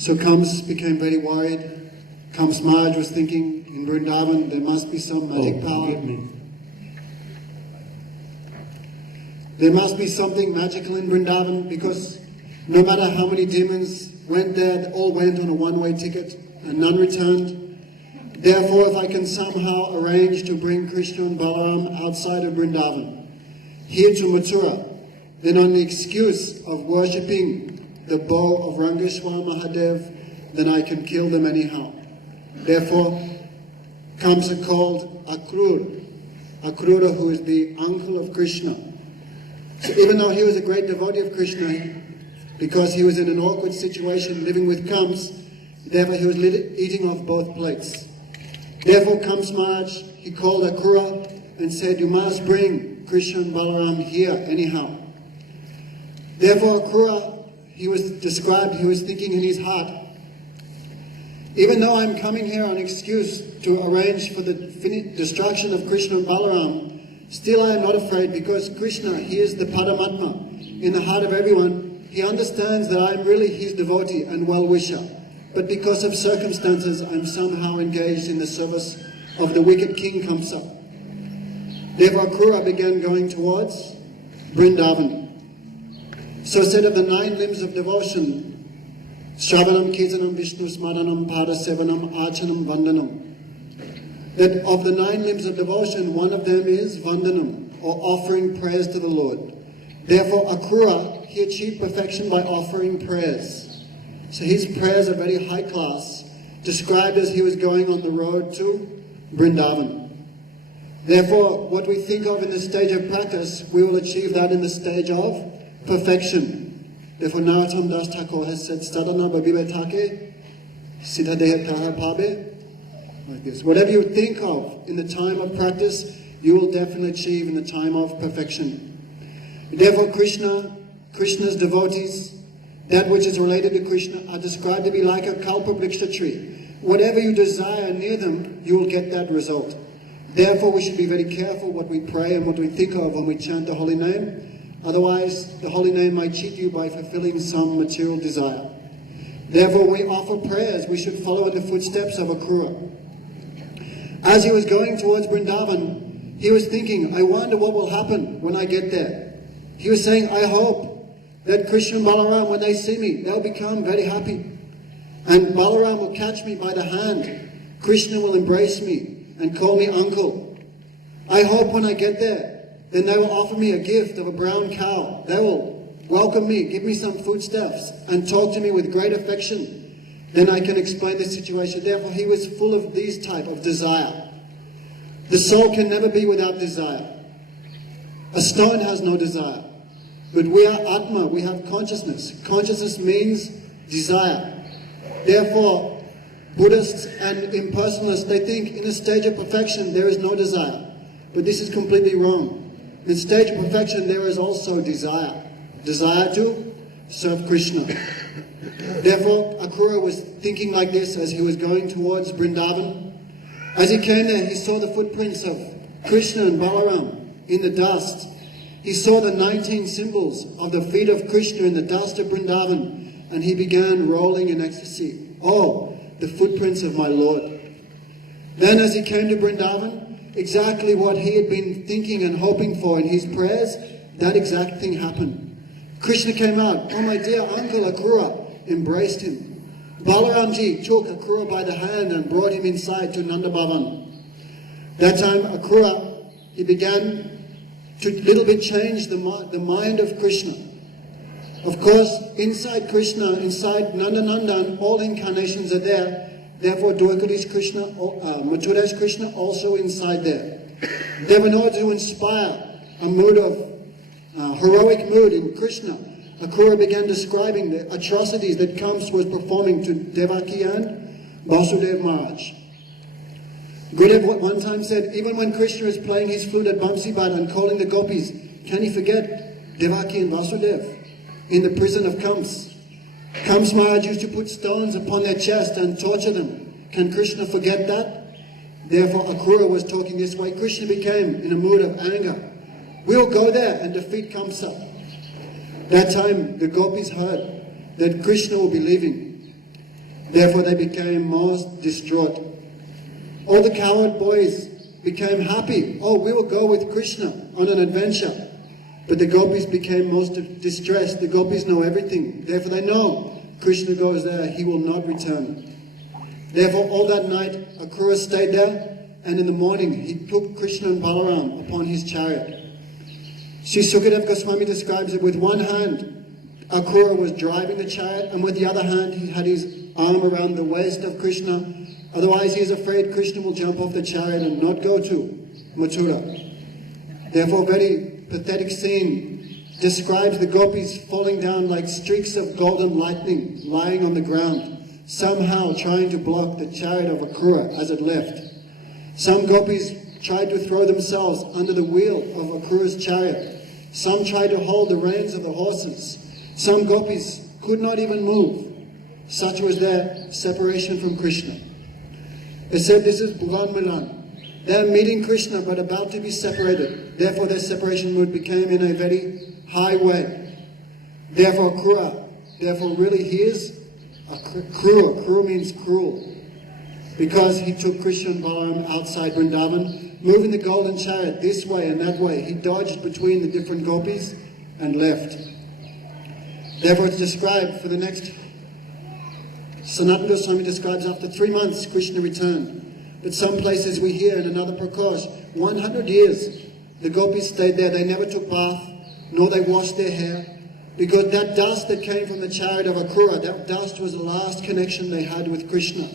So Kams became very worried. Kams Maharaj was thinking, in Vrindavan there must be some magic power. There must be something magical in Vrindavan, because no matter how many demons went there, they all went on a one-way ticket and none returned. Therefore, if I can somehow arrange to bring Krishna and Balaram outside of Vrindavan, here to Mathura, then on the excuse of worshipping the bow of Rangeshwar Mahadev, then I can kill them anyhow. Therefore, Kamsa called Akrura, who is the uncle of Krishna. So even though he was a great devotee of Krishna, because he was in an awkward situation living with Kams, therefore he was eating off both plates. Therefore Kams Maharaj, he called Akrura and said, you must bring Krishna and Balaram here anyhow. Therefore Akrura, he was thinking in his heart, even though I'm coming here on excuse to arrange for the destruction of Krishna and Balaram, still I am not afraid, because Krishna, he is the Paramatma in the heart of everyone. He understands that I'm really his devotee and well-wisher. But because of circumstances, I'm somehow engaged in the service of the wicked king Kamsa. Therefore Akrura began going towards Vrindavan. So said of the 9 limbs of devotion, Shravanam, Kirtanam, Vishnu, Smaranam, Padasevanam, Archanam, Vandanam. That of the 9 limbs of devotion, one of them is Vandanam, or offering prayers to the Lord. Therefore Akrura, he achieved perfection by offering prayers. So his prayers are very high class, described as he was going on the road to Vrindavan. Therefore, what we think of in the stage of practice, we will achieve that in the stage of perfection. Therefore, Narottam Das Thakur has said, Sadhana Babibe Thake, Siddhadeha Taha Pabe, like this. Whatever you think of in the time of practice, you will definitely achieve in the time of perfection. Therefore, Krishna's devotees, that which is related to Krishna, are described to be like a kalpabriksha tree. Whatever you desire near them, you will get that result. Therefore, we should be very careful what we pray and what we think of when we chant the holy name. Otherwise, the holy name might cheat you by fulfilling some material desire. Therefore, when we offer prayers, we should follow in the footsteps of Akrura. As he was going towards Vrindavan, he was thinking, I wonder what will happen when I get there. He was saying, I hope that Krishna and Balaram, when they see me, they'll become very happy. And Balaram will catch me by the hand. Krishna will embrace me and call me uncle. I hope when I get there, then they will offer me a gift of a brown cow. They will welcome me, give me some foodstuffs, and talk to me with great affection. Then I can explain the situation. Therefore, he was full of these type of desire. The soul can never be without desire. A stone has no desire. But we are Atma, we have consciousness. Consciousness means desire. Therefore, Buddhists and impersonalists, they think in a stage of perfection there is no desire. But this is completely wrong. In the stage of perfection there is also desire. Desire to serve Krishna. Therefore, Akrura was thinking like this as he was going towards Vrindavan. As he came there, he saw the footprints of Krishna and Balaram in the dust. He saw the 19 symbols of the feet of Krishna in the dust of Vrindavan, and he began rolling in ecstasy. Oh, the footprints of my Lord. Then as he came to Vrindavan, exactly what he had been thinking and hoping for in his prayers, that exact thing happened. Krishna came out. Oh, my dear uncle Akrura, embraced him. Balaramji took Akrura by the hand and brought him inside to Nanda Bhavan. That time Akrura, he began to little bit change the mind of Krishna. Of course, inside Krishna, inside Nanda Nandan, all incarnations are there. Therefore, Dwarkadish Krishna, Mathura's Krishna, also inside there. Therefore, in order to inspire a mood of heroic mood in Krishna, Akrura began describing the atrocities that Kamsa was performing to Devaki and Vasudev Maharaj. Gurudev one time said, even when Krishna is playing his flute at Bamsibad and calling the gopis, can he forget Devaki and Vasudev in the prison of Kamsa? Kamsa Maharaj used to put stones upon their chest and torture them. Can Krishna forget that? Therefore Akrura was talking this way. Krishna became in a mood of anger. We'll go there and defeat Kamsa. That time the gopis heard that Krishna will be leaving. Therefore they became most distraught. All the cowherd boys became happy. Oh, we will go with Krishna on an adventure. But the gopis became most distressed. The gopis know everything. Therefore they know Krishna goes there, he will not return. Therefore all that night Akrura stayed there, and in the morning he took Krishna and Balaram upon his chariot. Sri Sukadeva Goswami describes it with one hand. Akrura was driving the chariot, and with the other hand he had his arm around the waist of Krishna. Otherwise he is afraid Krishna will jump off the chariot and not go to Mathura. Therefore, very pathetic scene describes the gopis falling down like streaks of golden lightning lying on the ground, somehow trying to block the chariot of Akrura as it left. Some gopis tried to throw themselves under the wheel of Akrura's chariot. Some tried to hold the reins of the horses. Some gopis could not even move. Such was their separation from Krishna. They said this is Bhuvan Milan. They are meeting Krishna but about to be separated. Therefore their separation mood became in a very high way. Therefore Akrura, therefore really he is a Krura. Krura means cruel. Because he took Krishna and Balaram outside Vrindavan, moving the golden chariot this way and that way. He dodged between the different gopis and left. Therefore it's described for the next, Sanatana Goswami describes after 3 months Krishna returned. But some places we hear in another Prakash, 100 years the gopis stayed there. They never took bath, nor they washed their hair. Because that dust that came from the chariot of Akrura, that dust was the last connection they had with Krishna.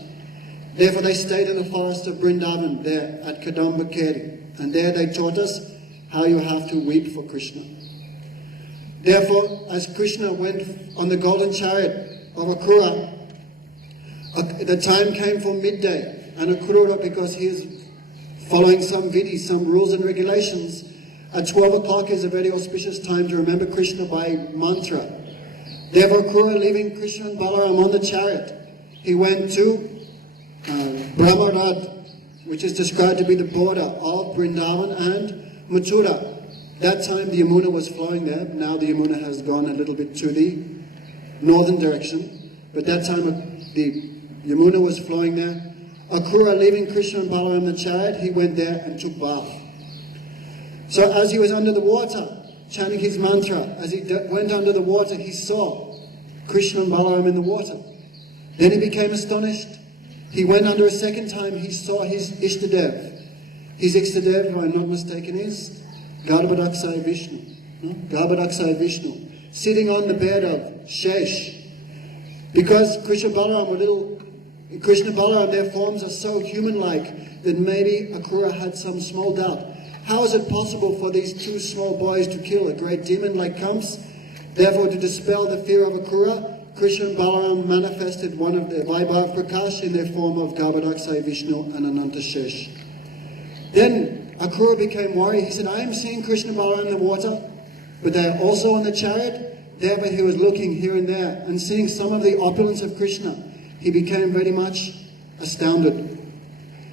Therefore they stayed in the forest of Vrindavan there at Kadamba Keri. And there they taught us how you have to weep for Krishna. Therefore, as Krishna went on the golden chariot of Akrura, the time came for midday, and Akrura, because he is following some vidhi, some rules and regulations, at 12 o'clock is a very auspicious time to remember Krishna by mantra. Therefore Akrura, leaving Krishna and Balaram on the chariot, he went to Brahmarad, which is described to be the border of Vrindavan and Mathura. That time the Yamuna was flowing there. Now the Yamuna has gone a little bit to the northern direction. But that time the Yamuna was flowing there. Akrura, leaving Krishna and Balaram in the chariot, he went there and took bath. So as he was under the water, chanting his mantra, as he went under the water, he saw Krishna and Balaram in the water. Then he became astonished. He went under a second time, he saw his Ishtadev. His Ishtadev, if I'm not mistaken, is Garbhadaksaya Vishnu. No? Garbhadaksaya Vishnu. Sitting on the bed of Shesh. Because Krishna Balaram, their forms are so human-like that maybe Akrura had some small doubt. How is it possible for these two small boys to kill a great demon like Kamsa? Therefore, to dispel the fear of Akrura, Krishna and Balaram manifested one of their Vaibhav Prakash in their form of Garbhadaksaya Vishnu and Ananta Shesh. Then Akrura became worried. He said, I am seeing Krishna and Balaram in the water, but they are also on the chariot. Therefore he was looking here and there and seeing some of the opulence of Krishna. He became very much astounded.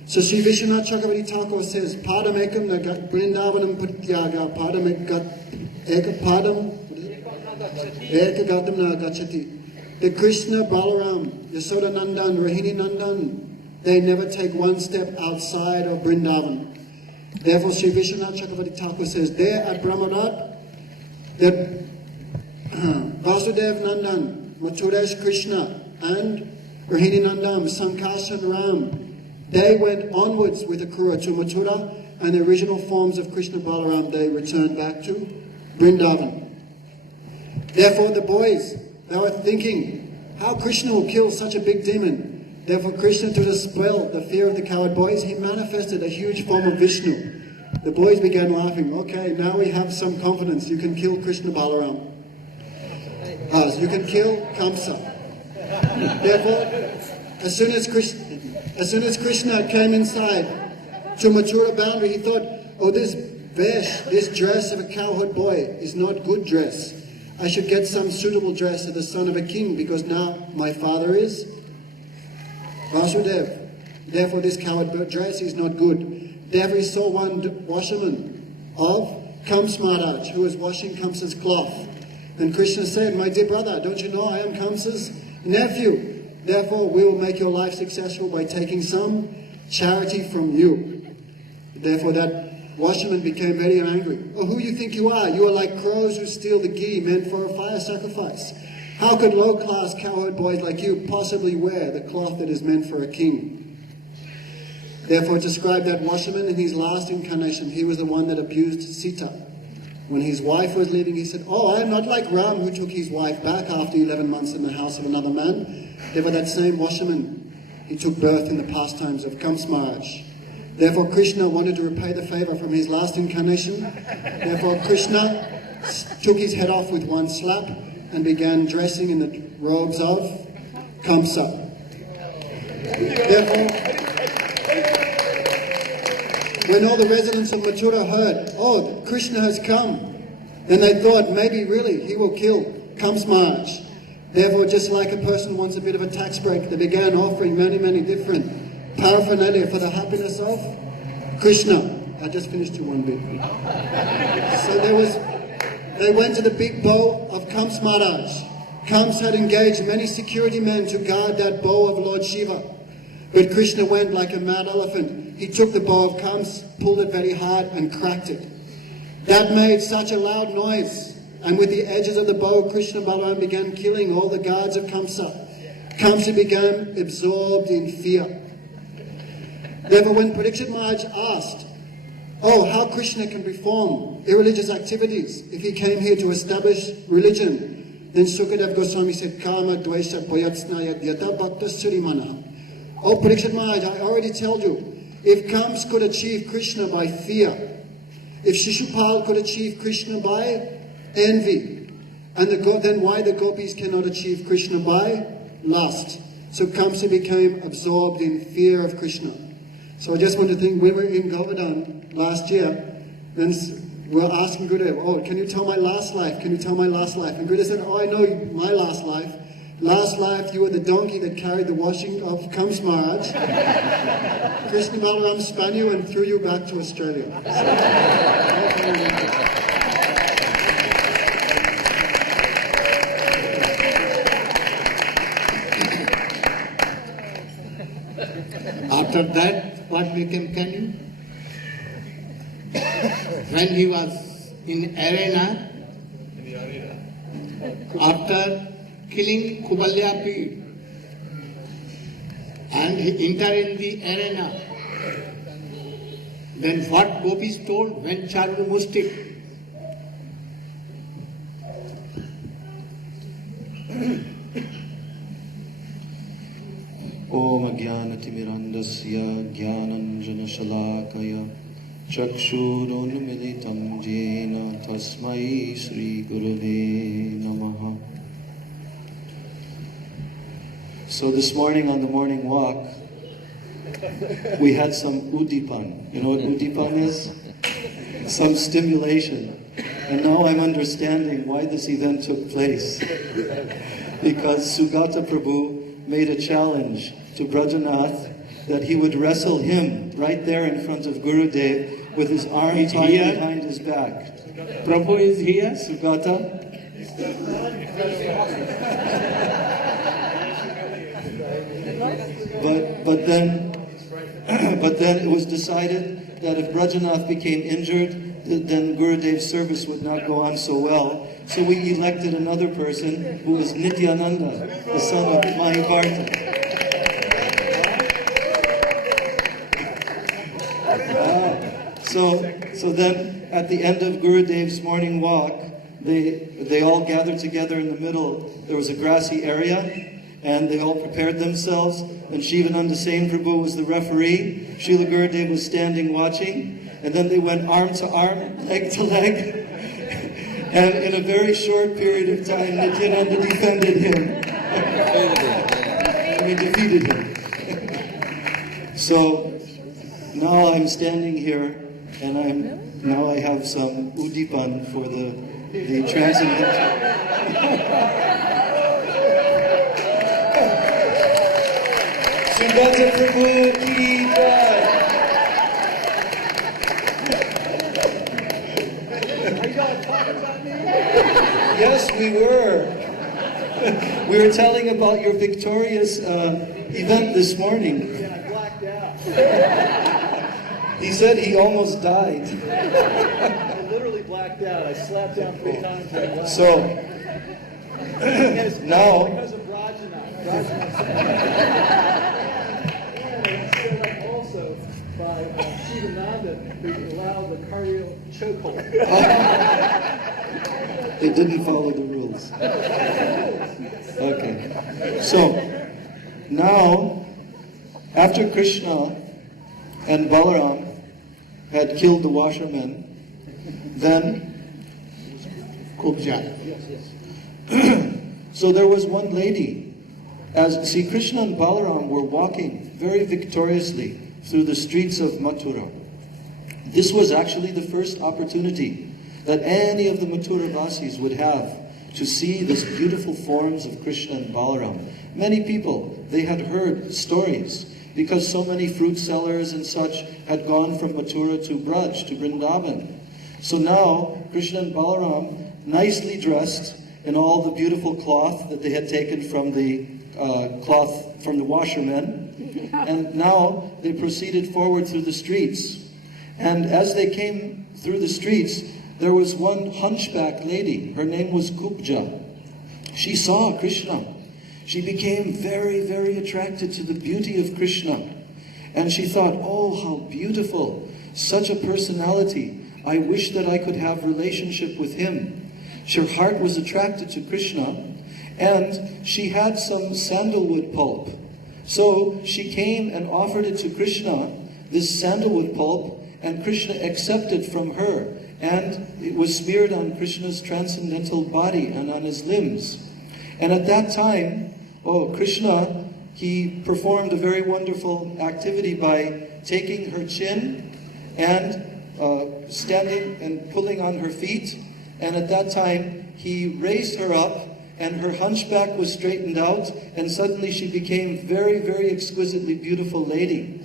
So Sri Vishwanath Chakravarti Thakur says, Padam ekam na brindavanam prityaga, padam ekagatam na gachati. The Krishna, Balaram, Yasoda Nandan, Rahini Nandan, they never take one step outside of Vrindavan. Therefore Sri Vishwanath Chakravarti Thakur says, there at Brahmarad, that Vasudev Nandan, Mathuresh Krishna, and Rahini Nandam, Sankash and Ram, they went onwards with Akrura to Mathura, and the original forms of Krishna Balaram, they returned back to Vrindavan. Therefore the boys, they were thinking, how Krishna will kill such a big demon. Therefore Krishna, to dispel the fear of the coward boys, he manifested a huge form of Vishnu. The boys began laughing. Okay, now we have some confidence. You can kill Krishna Balaram. You can kill Kamsa. Therefore, as soon as Krishna came inside to Mathura boundary, he thought, oh, this vesh, this dress of a cowherd boy is not good dress. I should get some suitable dress of the son of a king, because now my father is Vasudev. Therefore this cowherd dress is not good. Therefore he saw one washerman of Kamsa Maharaj who was washing Kamsa's cloth. And Krishna said, my dear brother, don't you know I am Kamsa's nephew? Therefore, we will make your life successful by taking some charity from you. Therefore, that washerman became very angry. Oh, who you think you are? You are like crows who steal the ghee meant for a fire sacrifice. How could low-class cowherd boys like you possibly wear the cloth that is meant for a king? Therefore, it described that washerman in his last incarnation. He was the one that abused Sita. When his wife was leaving, he said, oh, I am not like Ram, who took his wife back after 11 months in the house of another man. Therefore, that same washerman, he took birth in the pastimes of Kamsa Maharaj. Therefore, Krishna wanted to repay the favor from his last incarnation. Therefore, Krishna took his head off with one slap and began dressing in the robes of Kamsa. Therefore, when all the residents of Mathura heard, oh, Krishna has come, then they thought maybe really he will kill Kamsa Maharaj. Therefore, just like a person wants a bit of a tax break, they began offering many different paraphernalia for the happiness of Krishna. I just finished you one bit. So they went to the big bow of Kamsa Maharaj. Kamsa had engaged many security men to guard that bow of Lord Shiva. But Krishna went like a mad elephant. He took the bow of Kamsa, pulled it very hard and cracked it. That made such a loud noise. And with the edges of the bow, Krishna Balaram began killing all the guards of Kamsa. Kamsa became absorbed in fear. Therefore, when Parikshit Maharaj asked, oh, how Krishna can perform irreligious activities if he came here to establish religion, then Sukadev Goswami said, Kama Dvaisha Boyatsnaya Yata Bhakta Surimana. Oh, Parikshit Maharaj, I already told you, if Kamsa could achieve Krishna by fear, if Shishupal could achieve Krishna by envy, and then why the gopis cannot achieve Krishna by lust? So Kamsa became absorbed in fear of Krishna. So I just want to think, we were in Govardhan last year, then we were asking Gurudev, oh, can you tell my last life? Can you tell my last life? And Gurudev said, oh, I know my last life. Last life, you were the donkey that carried the washing of Kamsa Maharaj. Krishna Balaram spun you and threw you back to Australia. After that, what became Kanu? When he was in arena, after killing Kubalyapi, and he entered in the arena, then what gopis told when Charu Mustik? Om Jnanatirmirandasya Jnananjana Shalakaya Chakshurunmilitam Jena Tasmai Shri Gurave Namaha. So this morning on the morning walk, we had some udipan. You know what udipan is? Some stimulation. And now I'm understanding why this event took place. Because Sugata Prabhu made a challenge to Brajanath that he would wrestle him right there in front of Gurudev with his arm tied behind his back. Prabhu is here. Sugata? But then it was decided that if Brajanath became injured, then Gurudev's service would not go on so well. So we elected another person who was Nityananda, the son of Mahivarta. So then at the end of Gurudev's morning walk, they all gathered together in the middle. There was a grassy area, and they all prepared themselves, and Shivananda Sain Prabhu was the referee. Srila Gurudev was standing watching, and then they went arm to arm, leg to leg, and in a very short period of time, Nityananda defended him. He defeated him. So now I'm standing here, and I have some udipan for the transcendental. Sugata Prabhu ki jai. Are you all talking about me? Yes, we were. We were telling about your victorious event this morning. Yeah, I blacked out. He said he almost died. I literally blacked out. I slapped down 3 times and I blacked So out. Because now, because of Rajana. And it showed up also by Shivananda, who allowed the cardio chokehold. they didn't follow the rules. Okay. So now, after Krishna and Balaram had killed the washermen, then Kubja. so there was one lady. See, Krishna and Balaram were walking very victoriously through the streets of Mathura. This was actually the first opportunity that any of the Mathura Vasis would have to see these beautiful forms of Krishna and Balaram. Many people, they had heard stories because so many fruit sellers and such had gone from Mathura to Braj, to Vrindavan. So now, Krishna and Balaram, nicely dressed in all the beautiful cloth that they had taken from the cloth from the washermen, and now they proceeded forward through the streets. And as they came through the streets, there was one hunchback lady. Her name was Kubja. She saw Krishna. She became very, very attracted to the beauty of Krishna. And she thought, oh, how beautiful. Such a personality. I wish that I could have relationship with him. Her heart was attracted to Krishna. And she had some sandalwood pulp. So she came and offered it to Krishna, this sandalwood pulp, and Krishna accepted from her. And it was smeared on Krishna's transcendental body and on his limbs. And at that time, Krishna, he performed a very wonderful activity by taking her chin and standing and pulling on her feet. And at that time, he raised her up, and her hunchback was straightened out, and suddenly she became very, very exquisitely beautiful lady.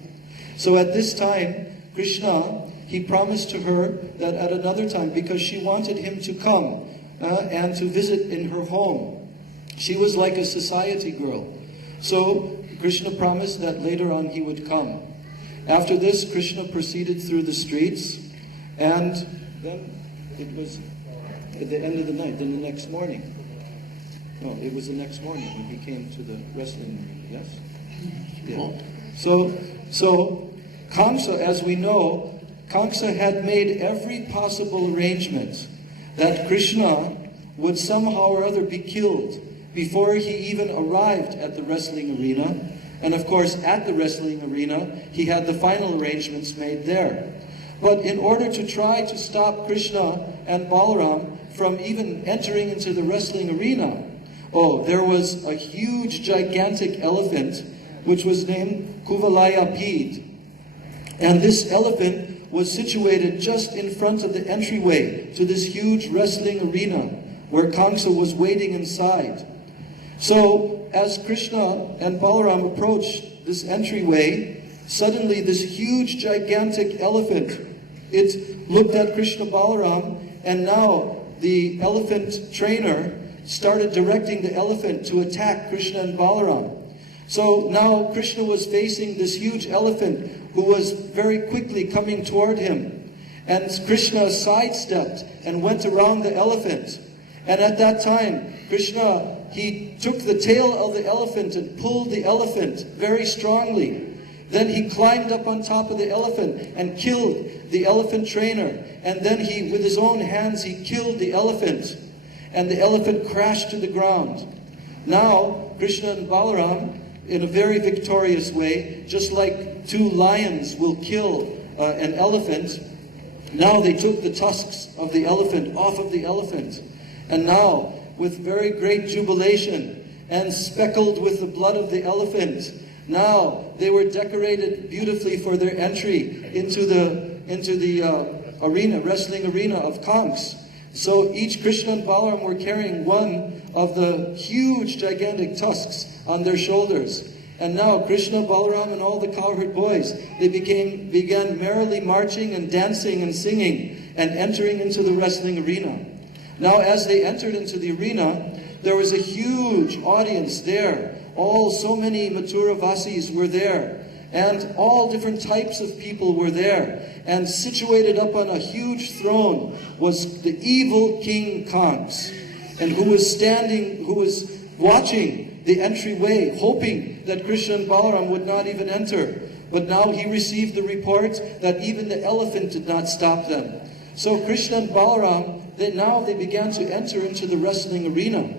So at this time, Krishna, he promised to her that at another time, because she wanted him to come and to visit in her home. She was like a society girl. So Krishna promised that later on he would come. After this, Krishna proceeded through the streets, and then it was at the end of the night, then the next morning. No, it was the next morning when he came to the wrestling ring, yes? Yeah. So Kamsa, as we know, Kamsa had made every possible arrangement that Krishna would somehow or other be killed before he even arrived at the wrestling arena. And of course, at the wrestling arena, he had the final arrangements made there. But in order to try to stop Krishna and Balaram from even entering into the wrestling arena, there was a huge, gigantic elephant, which was named Kuvalayapid. And this elephant was situated just in front of the entryway to this huge wrestling arena where Kamsa was waiting inside. So as Krishna and Balaram approached this entryway, suddenly this huge, gigantic elephant, it looked at Krishna Balaram, and now the elephant trainer started directing the elephant to attack Krishna and Balaram. So now Krishna was facing this huge elephant who was very quickly coming toward him. And Krishna sidestepped and went around the elephant. And at that time, Krishna, he took the tail of the elephant and pulled the elephant very strongly. Then he climbed up on top of the elephant and killed the elephant trainer. And then he, with his own hands, he killed the elephant. And the elephant crashed to the ground. Now, Krishna and Balaram, in a very victorious way, just like 2 lions will kill an elephant, now they took the tusks of the elephant off of the elephant. And now, with very great jubilation and speckled with the blood of the elephant, now they were decorated beautifully for their entry into the arena, wrestling arena of Kamsa. So each Krishna and Balaram were carrying one of the huge, gigantic tusks on their shoulders. And now Krishna, Balaram, and all the cowherd boys, they began merrily marching and dancing and singing and entering into the wrestling arena. Now as they entered into the arena, there was a huge audience there. So many Mathura Vasis were there. And all different types of people were there. And situated up on a huge throne was the evil King Kansa, and who was watching the entryway, hoping that Krishna and Balaram would not even enter. But now he received the report that even the elephant did not stop them. So Krishna and Balaram, they began to enter into the wrestling arena.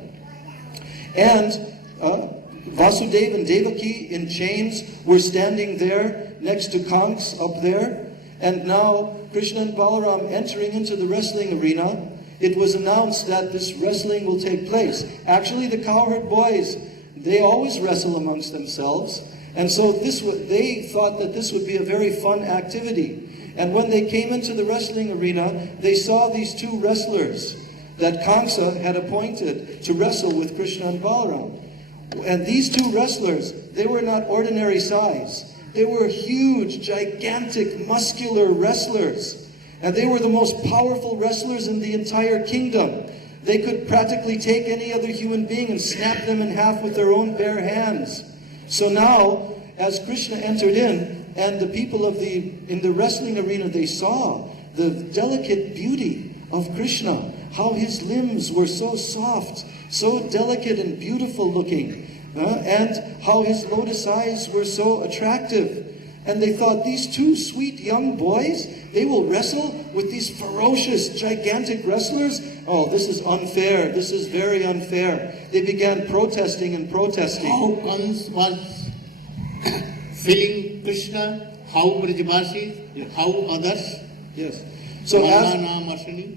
And Vasudeva and Devaki in chains were standing there next to Kansa up there. And now Krishna and Balaram entering into the wrestling arena. It was announced that this wrestling will take place. Actually, the cowherd boys, they always wrestle amongst themselves. And so they thought that this would be a very fun activity. And when they came into the wrestling arena, they saw these two wrestlers that Kansa had appointed to wrestle with Krishna and Balaram. And these two wrestlers, they were not ordinary size. They were huge, gigantic, muscular wrestlers. And they were the most powerful wrestlers in the entire kingdom. They could practically take any other human being and snap them in half with their own bare hands. So now, as Krishna entered in, and the people in the wrestling arena, they saw the delicate beauty of Krishna, how his limbs were so soft, so delicate and beautiful looking, and how his lotus eyes were so attractive. And they thought, these two sweet young boys, they will wrestle with these ferocious, gigantic wrestlers? Oh, this is unfair. This is very unfair. They began protesting and protesting. How Kansa was feeling Krishna, how Brajavasis, Yes. how others. Yes.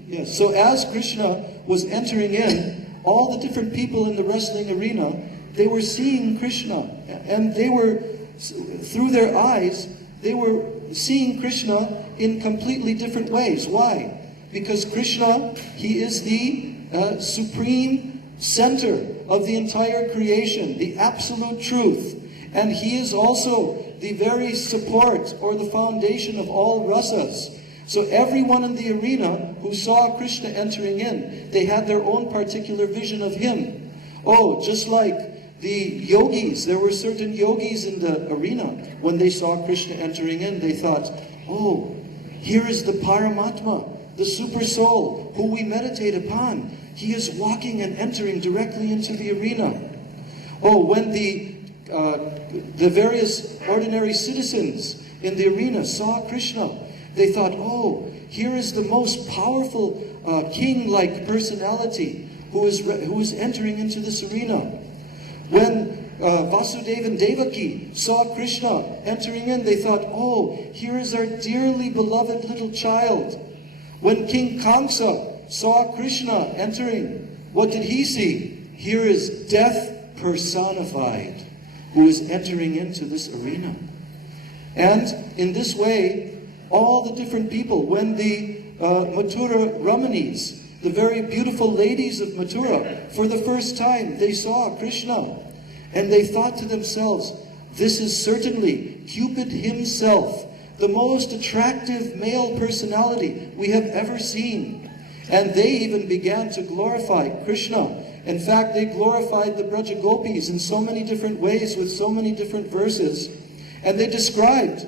Yes. So as Krishna was entering in, all the different people in the wrestling arena, they were seeing Krishna. And they were, through their eyes, they were seeing Krishna in completely different ways. Why? Because Krishna, he is the supreme center of the entire creation, the absolute truth. And he is also the very support or the foundation of all rasas. So everyone in the arena who saw Krishna entering in, they had their own particular vision of him. Oh, just like the yogis, there were certain yogis in the arena. When they saw Krishna entering in, they thought, oh, here is the Paramatma, the super soul, who we meditate upon. He is walking and entering directly into the arena. Oh, when the various ordinary citizens in the arena saw Krishna, they thought, oh, here is the most powerful king-like personality who is entering into this arena. When Vasudeva and Devaki saw Krishna entering in, they thought, oh, here is our dearly beloved little child. When King Kansa saw Krishna entering, what did he see? Here is death personified, who is entering into this arena. And in this way, all the different people, when the Mathura Ramanis, the very beautiful ladies of Mathura, for the first time, they saw Krishna. And they thought to themselves, this is certainly Cupid himself, the most attractive male personality we have ever seen. And they even began to glorify Krishna. In fact, they glorified the Braja Gopis in so many different ways with so many different verses. And they described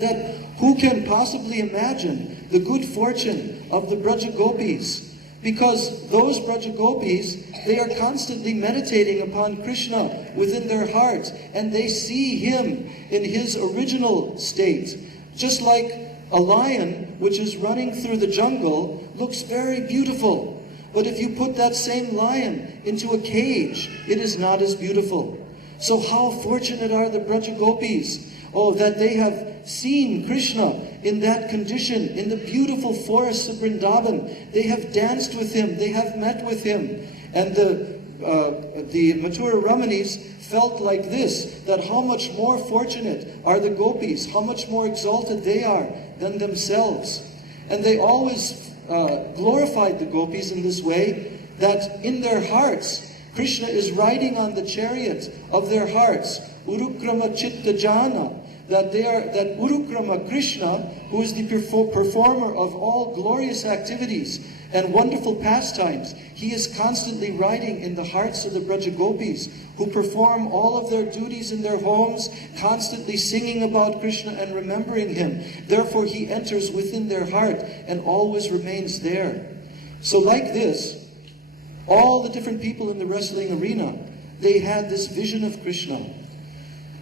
that who can possibly imagine the good fortune of the Braja Gopis? Because those Braja Gopis, they are constantly meditating upon Krishna within their heart, and they see him in his original state. Just like a lion which is running through the jungle looks very beautiful. But if you put that same lion into a cage, it is not as beautiful. So how fortunate are the Braja Gopis? Oh, that they have seen Krishna in that condition, in the beautiful forests of Vrindavan. They have danced with him, they have met with him. And the Mathura Ramanis felt like this, that how much more fortunate are the gopis, how much more exalted they are than themselves. And they always glorified the gopis in this way, that in their hearts, Krishna is riding on the chariot of their hearts, Urukrama Chitta Jana, that Urukrama Krishna, who is the performer of all glorious activities, and wonderful pastimes. He is constantly riding in the hearts of the Brajagopis, who perform all of their duties in their homes, constantly singing about Krishna and remembering him. Therefore, he enters within their heart and always remains there. So like this, all the different people in the wrestling arena, they had this vision of Krishna.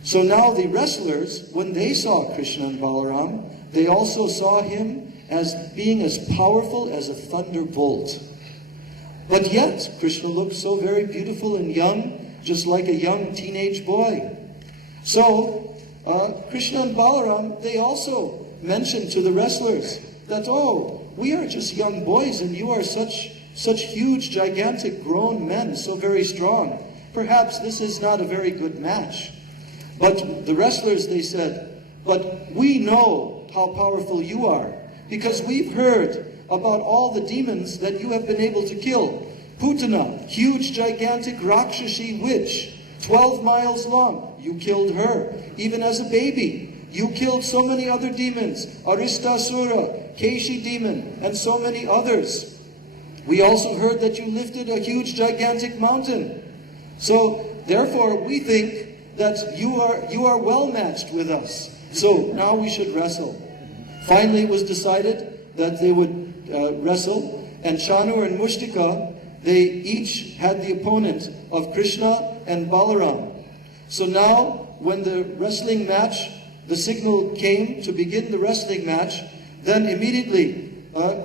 So now the wrestlers, when they saw Krishna and Balaram, they also saw him as being as powerful as a thunderbolt. But yet, Krishna looked so very beautiful and young, just like a young teenage boy. So, Krishna and Balaram, they also mentioned to the wrestlers that, oh, we are just young boys and you are such huge, gigantic, grown men, so very strong. Perhaps this is not a very good match. But the wrestlers, they said, but we know how powerful you are, because we've heard about all the demons that you have been able to kill. Putana, huge, gigantic Rakshasi witch, 12 miles long. You killed her, even as a baby. You killed so many other demons, Aristasura, Keshi demon, and so many others. We also heard that you lifted a huge, gigantic mountain. So, therefore, we think that you are well matched with us. So now we should wrestle. Finally, it was decided that they would wrestle, and Chanur and Mushtika, they each had the opponent of Krishna and Balaram. So now, when the wrestling match, the signal came to begin the wrestling match, then immediately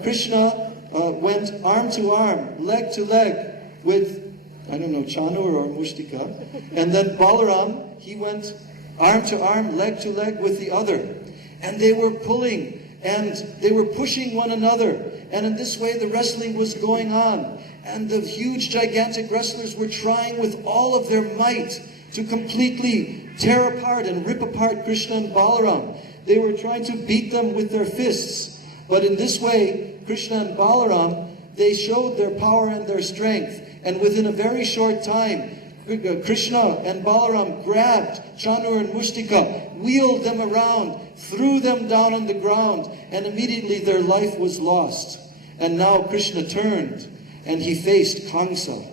Krishna went arm to arm, leg to leg with, I don't know, Chanur or Mushtika. And then Balaram, he went arm to arm, leg to leg with the other. And they were pulling and they were pushing one another. And in this way the wrestling was going on. And the huge, gigantic wrestlers were trying with all of their might to completely tear apart and rip apart Krishna and Balaram. They were trying to beat them with their fists. But in this way, Krishna and Balaram, they showed their power and their strength. And within a very short time, Krishna and Balaram grabbed Chanur and Mushtika, wheeled them around, threw them down on the ground, and immediately their life was lost. And now Krishna turned and he faced Kamsa.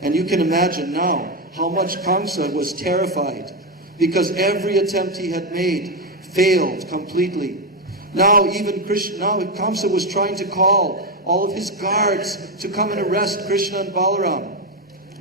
And you can imagine now how much Kamsa was terrified, because every attempt he had made failed completely. Now Kamsa was trying to call all of his guards to come and arrest Krishna and Balaram.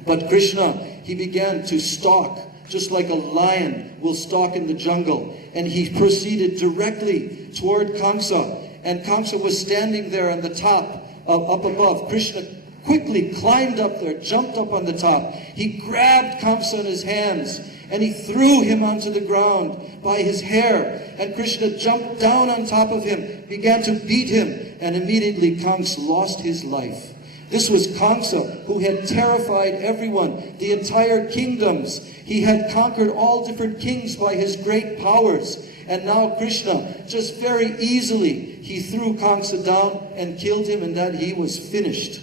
But Krishna, he began to stalk, just like a lion will stalk in the jungle. And he proceeded directly toward Kamsa. And Kamsa was standing there on the top, up above. Krishna quickly climbed up there, jumped up on the top. He grabbed Kamsa in his hands and he threw him onto the ground by his hair. And Krishna jumped down on top of him, began to beat him, and immediately Kamsa lost his life. This was Kamsa, who had terrified everyone, the entire kingdoms. He had conquered all different kings by his great powers. And now Krishna, just very easily, he threw Kamsa down and killed him, and that he was finished.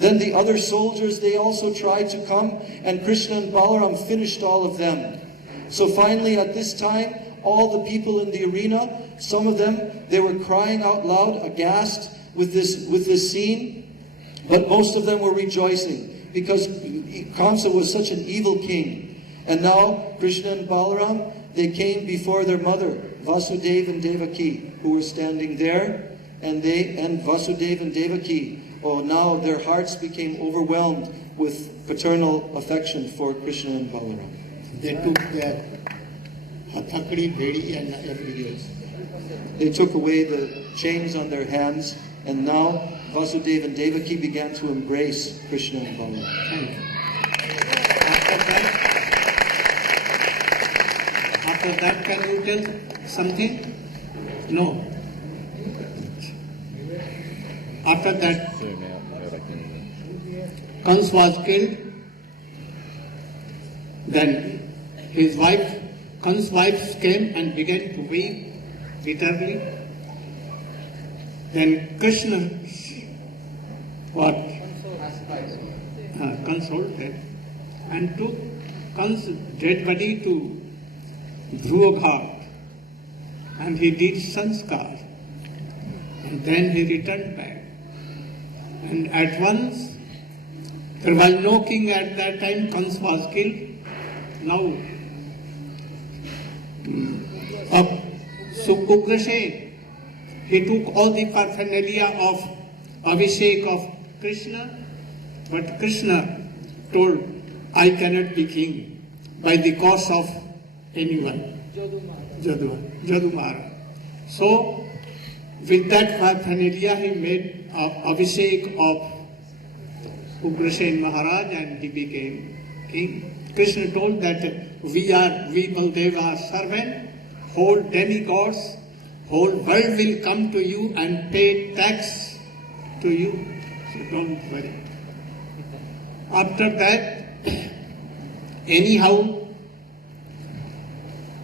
Then the other soldiers, they also tried to come, and Krishna and Balaram finished all of them. So finally, at this time, all the people in the arena, some of them, they were crying out loud, aghast with this scene. But most of them were rejoicing, because Kamsa was such an evil king. And now Krishna and Balaram, they came before their mother, Vasudeva and Devaki, who were standing there. And Vasudeva and Devaki, now their hearts became overwhelmed with paternal affection for Krishna and Balaram. They took their hathakdi, bedi, and everything else. They took away the chains on their hands, and now Vasudeva and Devaki began to embrace Krishna and Balaram. After that, can you tell something? No. After that, Kans was killed. Then his wife, Kans' wife, came and began to weep bitterly. Then Krishna consoled and took Kans' dead body to Dhruva Ghat, and he did sanskar, and then he returned back. And at once, there was no king at that time, Kans was killed. Now, so Ugrasen, he took all the paraphernalia of Abhishek of Krishna, but Krishna told, I cannot be king by the cause of anyone. Jadu Maharaj. So, with that paraphernalia, he made Abhishek of Ugrasen Maharaj and he became king. Krishna told that we Baldev are servant, whole demigods, whole world will come to you and pay tax to you. So don't worry. After that, anyhow,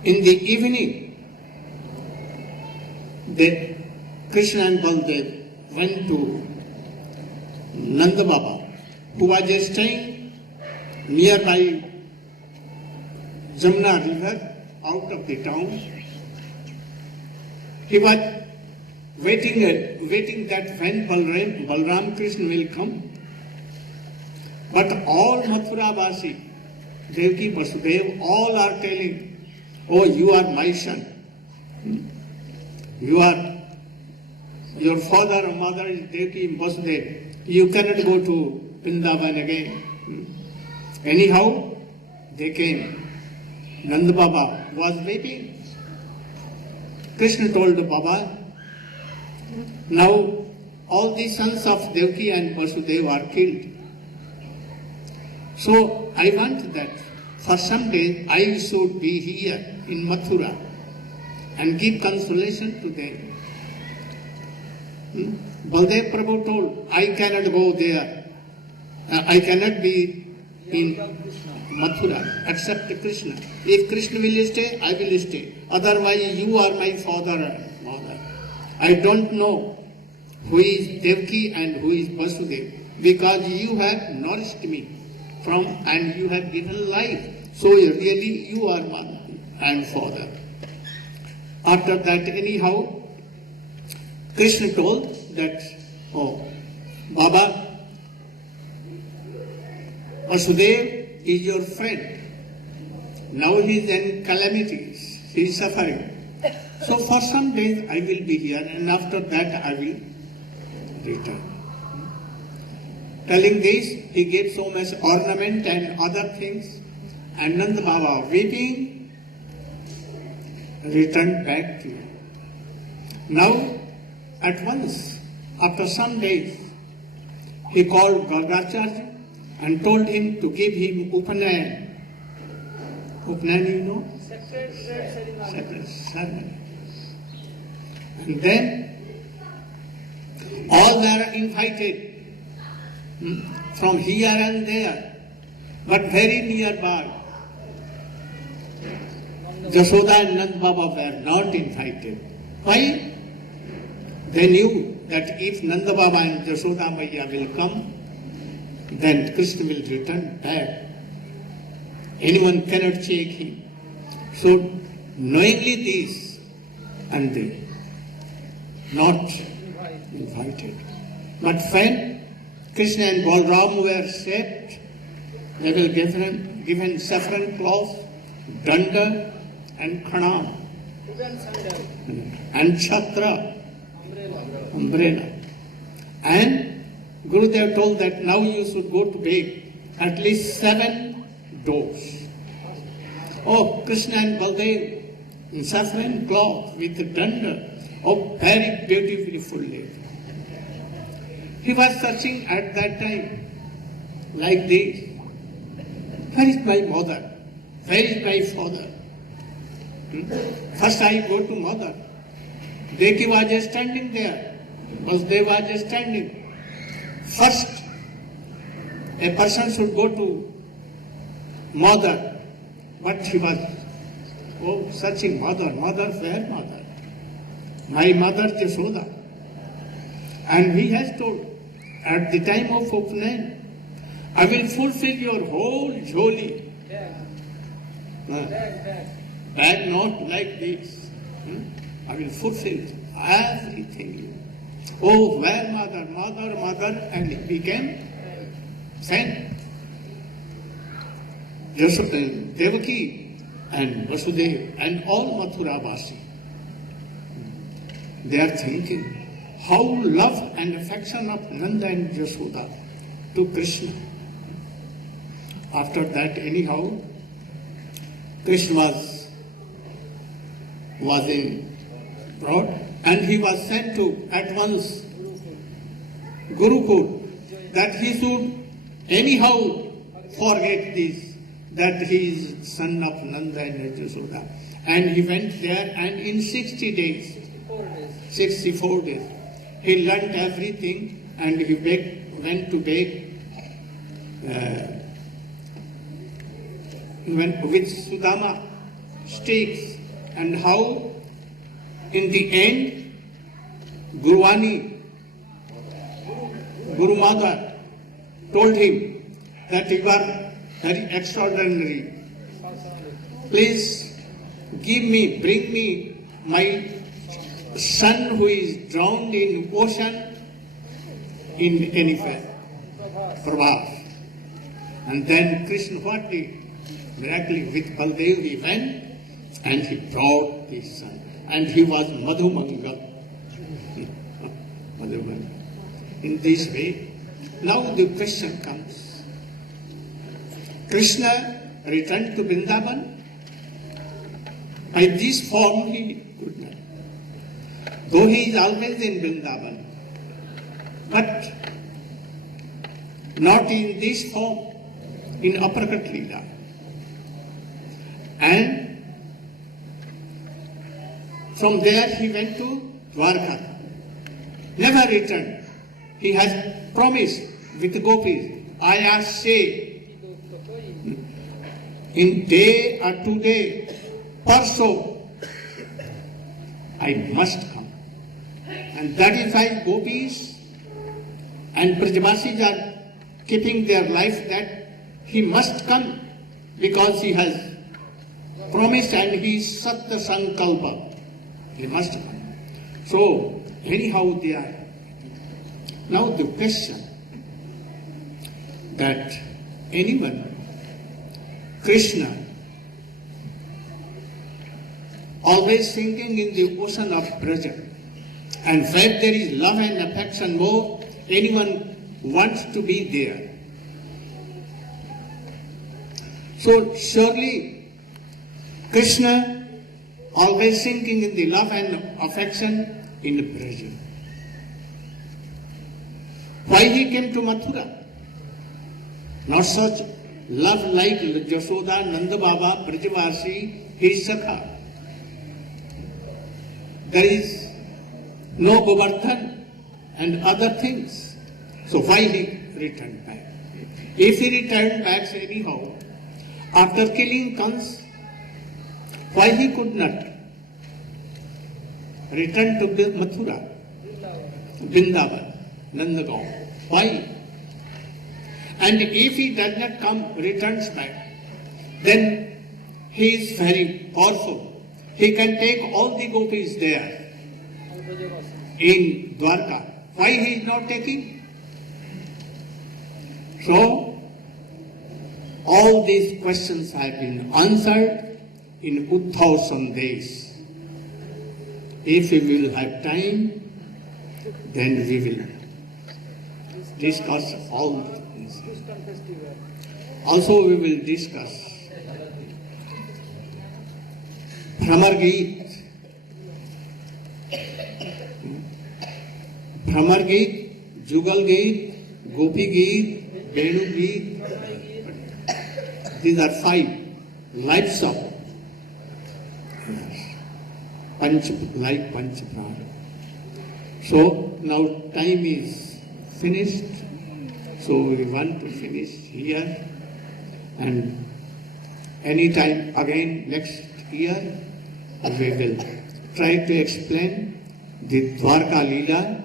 in the evening, Krishna and Baldev went to Nanda Baba, who was staying nearby Jamuna river, out of the town. He was waiting that when Balram Krishna will come. But all Mathura Vasi, Devaki Vasudev, all are telling, oh, you are my son. You are, your father or mother is Devaki and Vasudev. You cannot go to Vrindavan again. Anyhow, they came. Nanda Baba was waiting. Krishna told Baba, now all the sons of Devaki and Vasudeva are killed. So I want that for some days I should be here in Mathura and give consolation to them. Baldev Prabhu told, I cannot go there. I cannot be in Mathura except Krishna. If Krishna will stay, I will stay. Otherwise, you are my father and mother. I don't know who is Devaki and who is Vasudeva, because you have nourished me from and you have given life. So really you are mother and father. After that, anyhow, Krishna told that, oh, Baba, Vasudeva is your friend. Now he is in calamities. He is suffering. So for some days I will be here and after that I will return. Telling this, he gave so much ornament and other things. And Nanda Baba, weeping, returned back to him. Now, at once, after some days, he called Gargacharya and told him to give him Upanayan. Upanayan, you know? Sacred ceremony. And then, all were invited from here and there, but very nearby. Jashoda and Nand Baba were not invited. Why? They knew that if Nanda Baba and Jashoda Maiya will come, then Krishna will return back. Anyone cannot check him. So, knowingly this, and they not invited. But when Krishna and Balram were saved, they were given saffron cloth, danda, and khanam, and chhatra, umbrella. And Gurudev told that now you should go to beg at least 7 doors. Oh, Krishna and Baldev in saffron cloth with danda, oh, very beautiful live. He was searching at that time like this. Where is my mother? Where is my father? First I go to mother. Devaki was standing there. Vasudeva was standing. First, a person should go to mother. But he was searching mother. Mother, where mother? My mother Jashoda. And he has told, at the time of Upanayan, I will fulfill your whole joli. Bag not like this. I will fulfill everything. Oh, where mother, mother, mother, and he became saint. Devaki and Vasudev and all Mathura Vasi. They are thinking how love and affection of Nanda and Yashoda to Krishna. After that, anyhow, Krishna was in brought, and he was sent to at once Gurukul, that he should anyhow forget this, that he is son of Nanda and Yashoda. And he went there, and in 60 days, 64 days, he learnt everything, and he went to beg. He went with Sudama sticks, and how in the end Guru Mother told him that you are very extraordinary. Please bring me my son who is drowned in ocean in anywhere, Prabhas. And then Krishna what did? Miraculously with Baldev he went and he brought his son. And he was Madhumangal. Madhumangal. In this way, now the question comes. Krishna returned to Vrindavan. By this form he could not. Though he is always in Vrindavan, but not in this form, in Uppercut Leela. And from there he went to Dwarka. Never returned. He has promised with the gopis, I say, in day or today, parso, I must come. And that is why gopis and Brajavasis are keeping their life that he must come because he has promised and he is Satya Sankalpa. He must come. So, anyhow they are. Now the question that anyone, Krishna, always sinking in the ocean of Braja, and where there is love and affection more, anyone wants to be there. So surely Krishna always sinking in the love and affection in Braja. Why he came to Mathura? Not such love like Jashoda, Nanda Baba, Brajavasi, his Sakha. There is no Govardhan and other things. So why he returned back? If he returned back anyhow, after killing Kans, why he could not return to Mathura, Vrindavan, Nandagaon? Why? And if he does not come, returns back, then he is very powerful. He can take all the gopis there in Dwarka. Why he is not taking? So, all these questions have been answered in Uddhav Sandesh. If we will have time, then we will discuss all things. Also we will discuss Bhramar Geet. Bhramar Geet, Jugal Geet, Gopi Geet, Venu Geet. These are 5 lives of like Panch Prana. So now time is finished. So we want to finish here, and anytime again next year we will try to explain the Dwarka Leela,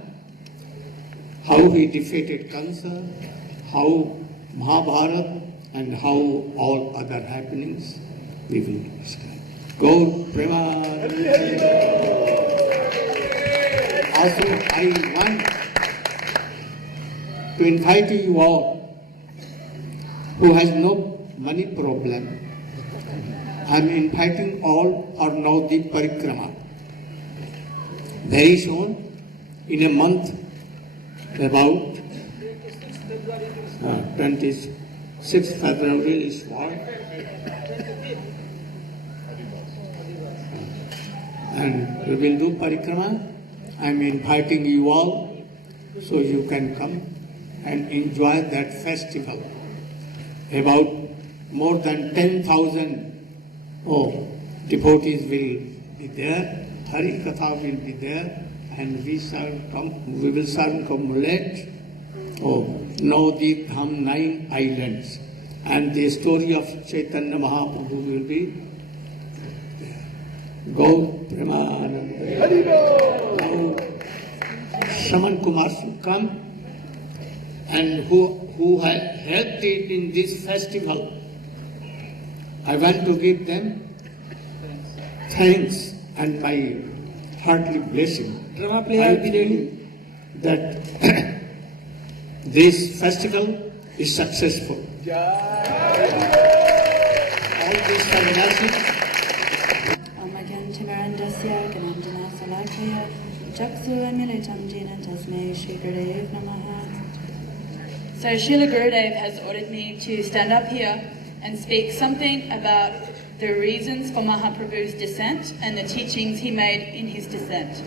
how he defeated Kansa, how Mahabharata, and how all other happenings we will describe. Gaur Premanand. Also, I want to invite you all who has no money problem. I'm inviting all for Navdeep Parikrama. Very soon, in a month, about 26th February is war. And we will do Parikrama. I'm inviting you all so you can come and enjoy that festival. About more than 10,000 devotees will be there, Hari Katha will be there, and we will circumambulate Navdeep Dham, 9 islands. And the story of Chaitanya Mahaprabhu will be there. Gaur Premanande. Now, Shaman Kumar should come, and who have helped it in this festival. I want to give them thanks and my heartily blessing. I feel that this festival is successful. All this sannyasi. Amagan Timarandasya Ganandana Salakaya Jaksu Amilitam Jina Tasme Shri Gurudev Namaha. So Srila Gurudev has ordered me to stand up here and speak something about the reasons for Mahaprabhu's descent and the teachings he made in his descent.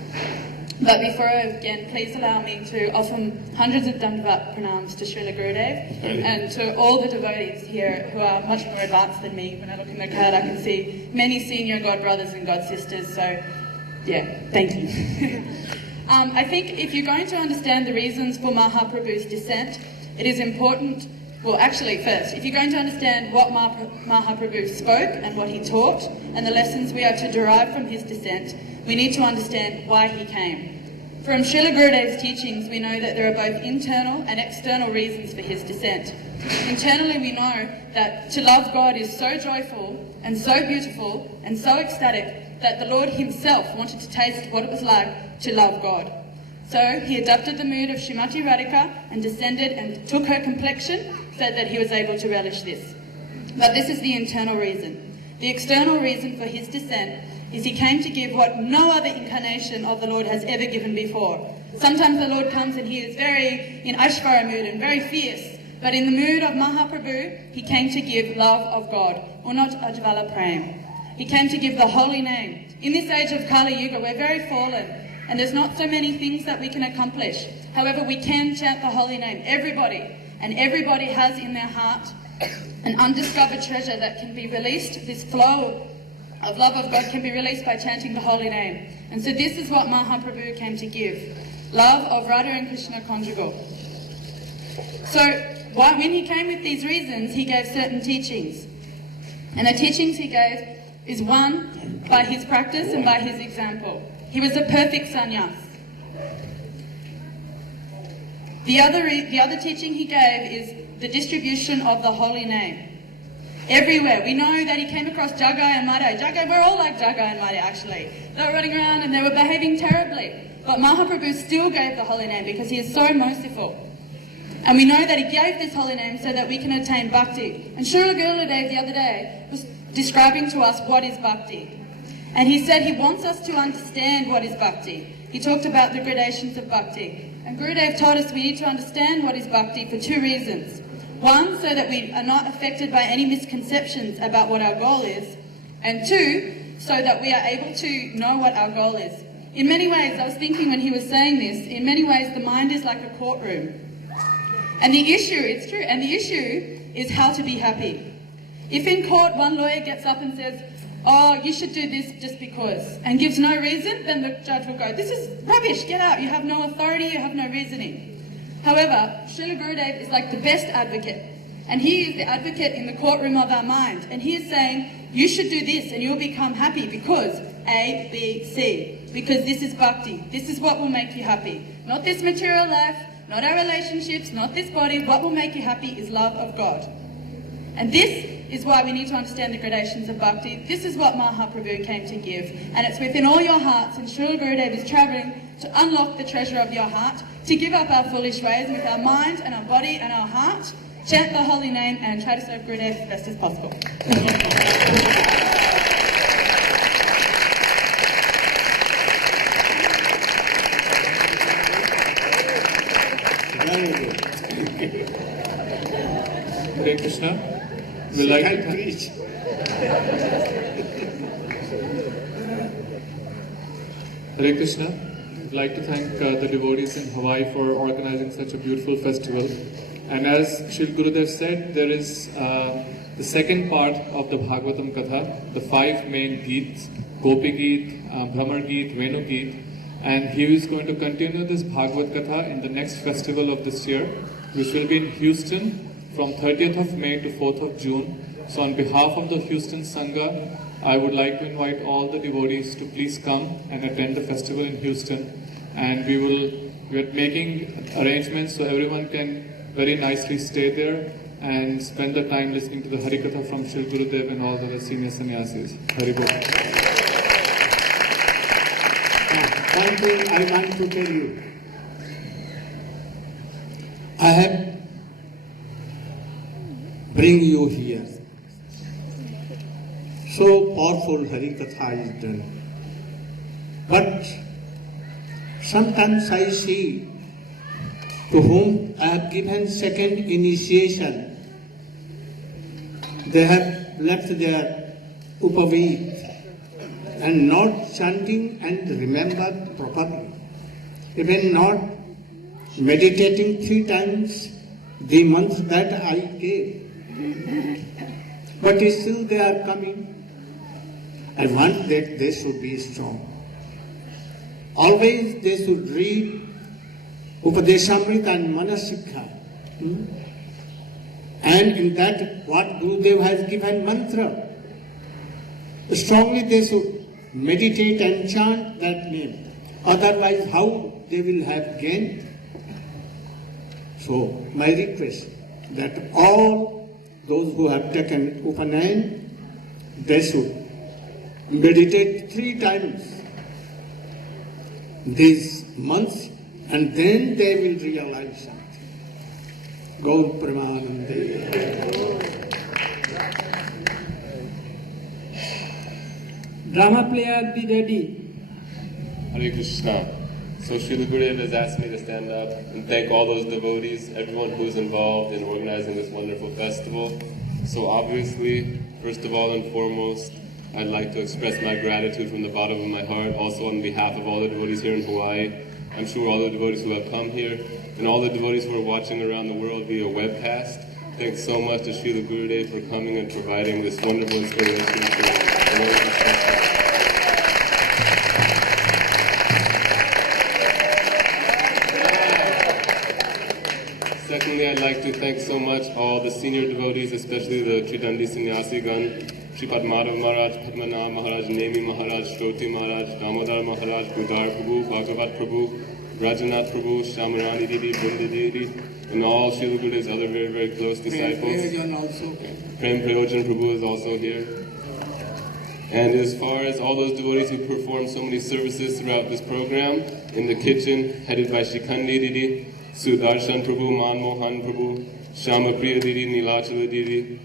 But before I begin, please allow me to offer hundreds of Dandavat pranams to Srila Gurudev and to all the devotees here who are much more advanced than me. When I look in the crowd, I can see many senior God brothers and God sisters, so yeah, thank you. I think if you're going to understand the reasons for Mahaprabhu's descent, it is important. Well, actually, first, if you're going to understand what Mahaprabhu spoke and what he taught and the lessons we are to derive from his descent, we need to understand why he came. From Srila Gurudev's teachings, we know that there are both internal and external reasons for his descent. Internally, we know that to love God is so joyful and so beautiful and so ecstatic that the Lord himself wanted to taste what it was like to love God. So he adopted the mood of Srimati Radhika and descended and took her complexion so that he was able to relish this. But this is the internal reason. The external reason for his descent is he came to give what no other incarnation of the Lord has ever given before. Sometimes the Lord comes and he is very in Aishvara mood and very fierce, but in the mood of Mahaprabhu, he came to give love of God, or not Ajvala Prem. He came to give the holy name. In this age of Kali Yuga, we're very fallen, and there's not so many things that we can accomplish. However, we can chant the holy name, everybody. And everybody has in their heart an undiscovered treasure that can be released. This flow of love of God can be released by chanting the holy name. And so this is what Mahaprabhu came to give. Love of Radha and Krishna conjugal. So when he came with these reasons, he gave certain teachings. And the teachings he gave is one, by his practice and by his example. He was a perfect sannyas. The other teaching he gave is the distribution of the holy name. Everywhere. We know that he came across Jagai and Madai. We're all like Jagai and Madai actually. They were running around and they were behaving terribly. But Mahaprabhu still gave the holy name because he is so merciful. And we know that he gave this holy name so that we can attain bhakti. And Srila Gurudev the other day was describing to us what is bhakti. And he said he wants us to understand what is bhakti. He talked about the gradations of bhakti. And Gurudev told us we need to understand what is bhakti for two reasons. One, so that we are not affected by any misconceptions about what our goal is. And two, so that we are able to know what our goal is. In many ways, I was thinking when he was saying this, in many ways the mind is like a courtroom. And the issue, it's true, and the issue is how to be happy. If in court one lawyer gets up and says, oh, you should do this just because, and gives no reason, then the judge will go, this is rubbish, get out, you have no authority, you have no reasoning. However, Srila Gurudev is like the best advocate, and he is the advocate in the courtroom of our mind, and he is saying, you should do this and you'll become happy because A, B, C, because this is bhakti, this is what will make you happy. Not this material life, not our relationships, not this body, what will make you happy is love of God. And this is why we need to understand the gradations of bhakti. This is what Mahaprabhu came to give, and it's within all your hearts, and Srila Gurudev is travelling to unlock the treasure of your heart, to give up our foolish ways, and with our mind and our body and our heart, chant the holy name and try to serve Gurudev as best as possible. Hare Krishna. We like to preach. Hare Krishna. I'd like to thank the devotees in Hawaii for organizing such a beautiful festival. And as Srila Gurudev said, there is the second part of the Bhagavatam Katha, the 5 main Geets, Gopi Geet, Brahmar Geet, Venu Geet. And he is going to continue this Bhagavad Katha in the next festival of this year, which will be in Houston from 30th of May to 4th of June. So on behalf of the Houston Sangha, I would like to invite all the devotees to please come and attend the festival in Houston. And we are making arrangements so everyone can very nicely stay there and spend the time listening to the Harikatha from Srila Gurudev and all the other senior sannyasis. Haribol. One thing I want to tell you. I have bring you here. So powerful Harikatha is done. But sometimes I see to whom I have given second initiation, they have left their upavit and not chanting and remembered properly, even not meditating 3 times the month that I gave. But still they are coming. I want that they should be strong. Always they should read Upadeshamrita and Manasikha. And in that what Gurudev has given mantra, strongly they should meditate and chant that name. Otherwise how they will have gain? So my request that all those who have taken Upanayan, they should meditate 3 times these months, and then they will realize something. Gaur Pramanande. Drama player, be ready. Hare Krishna. So Srila Gurudev has asked me to stand up and thank all those devotees, everyone who's involved in organizing this wonderful festival. So obviously, first of all and foremost, I'd like to express my gratitude from the bottom of my heart, also on behalf of all the devotees here in Hawaii. I'm sure all the devotees who have come here, and all the devotees who are watching around the world via webcast. Thanks so much to Srila Gurudev for coming and providing this wonderful inspiration for the Secondly, I'd like to thank so much all the senior devotees, especially the Tridandi Sannyasigan, Sripad Madhav Maharaj, Padmanabh Maharaj, Nemi Maharaj, Shroti Maharaj, Damodar Maharaj, Gudar Prabhu, Bhagavat Prabhu, Rajanath Prabhu, Shamarani Didi, Brinda Didi, and all Srila Gurudev's other very, very close disciples. Prem Prayojan Prabhu is also here. And as far as all those devotees who perform so many services throughout this program, in the kitchen, headed by Shikandi Didi, Sudarshan Prabhu, Manmohan Prabhu, Shama Priya Didi, Nilachala Didi,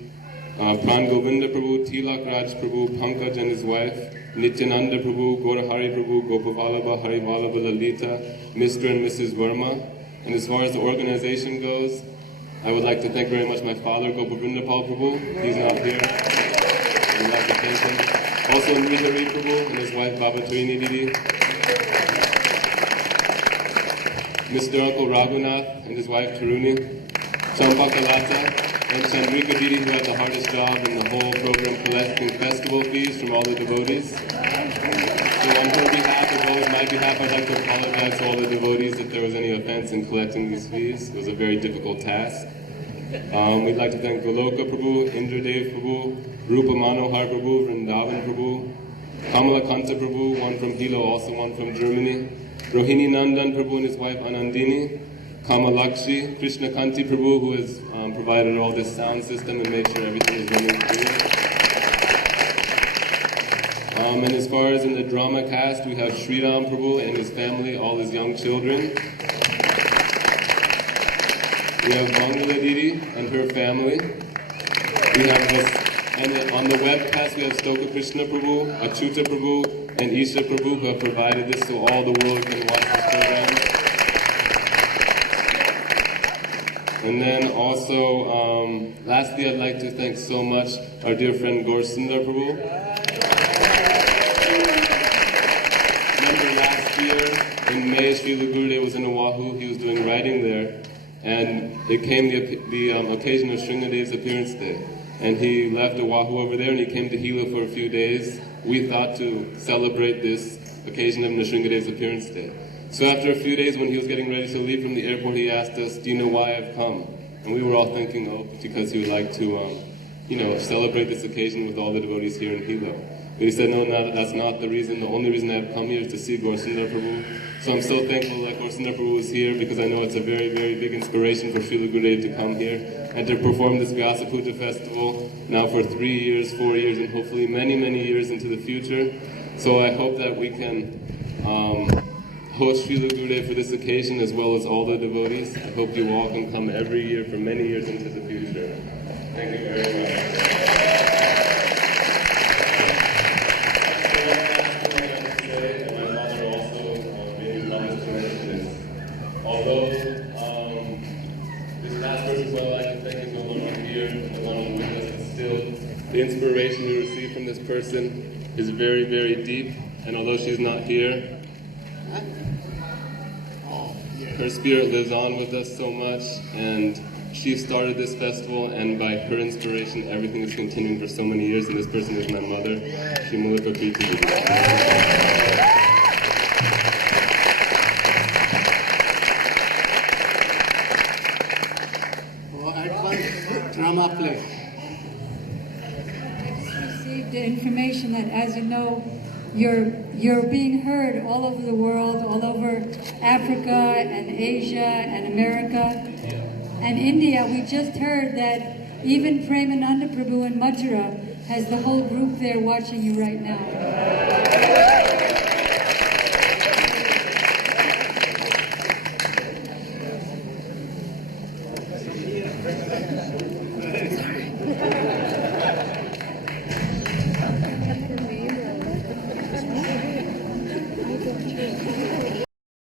Pran Govinda Prabhu, Tilak Raj Prabhu, Pankaj and his wife, Nityananda Prabhu, Gaurahari Prabhu, Gopavalabha, Harivalabha Lalita, Mr. and Mrs. Verma. And as far as the organization goes, I would like to thank very much my father, Gopavindapal Prabhu. He's not here. I would like to thank him. Also Nidhari Prabhu and his wife, Baba Trini Didi. Mr. Uncle Raghunath and his wife, Taruni. Champa Kalata. And Chandrika Didi, who had the hardest job in the whole program, collecting festival fees from all the devotees. So on her behalf, as well as my behalf, I'd like to apologize to all the devotees if there was any offense in collecting these fees. It was a very difficult task. We'd like to thank Goloka Prabhu, Indradev Prabhu, Rupa Manohar Prabhu, Vrindavan Prabhu, Kamala Kanta Prabhu, one from Hilo, also one from Germany, Rohini Nandan Prabhu and his wife Anandini, Kamalakshi, Krishna Kanti Prabhu, who has provided all this sound system and made sure everything is running through. And as far as in the drama cast, we have Sriram Prabhu and his family, all his young children. We have Mangala Didi and her family. We have and on the webcast we have Stoka Krishna Prabhu, Achyuta Prabhu, and Isha Prabhu, who have provided this so all the world can watch this program. And then also, lastly, I'd like to thank so much our dear friend Gaur Sundar Prabhu. Remember last year in May, Srila Gurudev was in Oahu. He was doing writing there, and it came the occasion of Shringadev's appearance day. And he left Oahu over there, and he came to Gila for a few days. We thought to celebrate this occasion of Shringadev's appearance day. So after a few days, when he was getting ready to leave from the airport, he asked us, "Do you know why I've come?" And we were all thinking, oh, because he would like to, celebrate this occasion with all the devotees here in Hilo. But he said, no, that's not the reason. The only reason I've come here is to see Gaur Sundar Prabhu. So I'm so thankful that Gaur Sundar Prabhu is here, because I know it's a very, very big inspiration for Srila Gurudev to come here and to perform this Vyasa Puja festival now for 3 years, 4 years, and hopefully many, many years into the future. So I hope that we can host Srila Gurudev for this occasion, as well as all the devotees. I hope you all can come every year for many years into the future. Thank you very much. Although this last person who I'd like to thank is no longer here, no longer with us, but still the inspiration we received from this person is very, very deep. And although she's not here, her spirit lives on with us so much, and she started this festival, and by her inspiration, everything is continuing for so many years, and this person is my mother, Shimulika Kriti. Drama play. I just received the information that, as you know, you're being heard all over the world, all over Africa and Asia and America and India. We just heard that even Premananda Prabhu in Mathura has the whole group there watching you right now.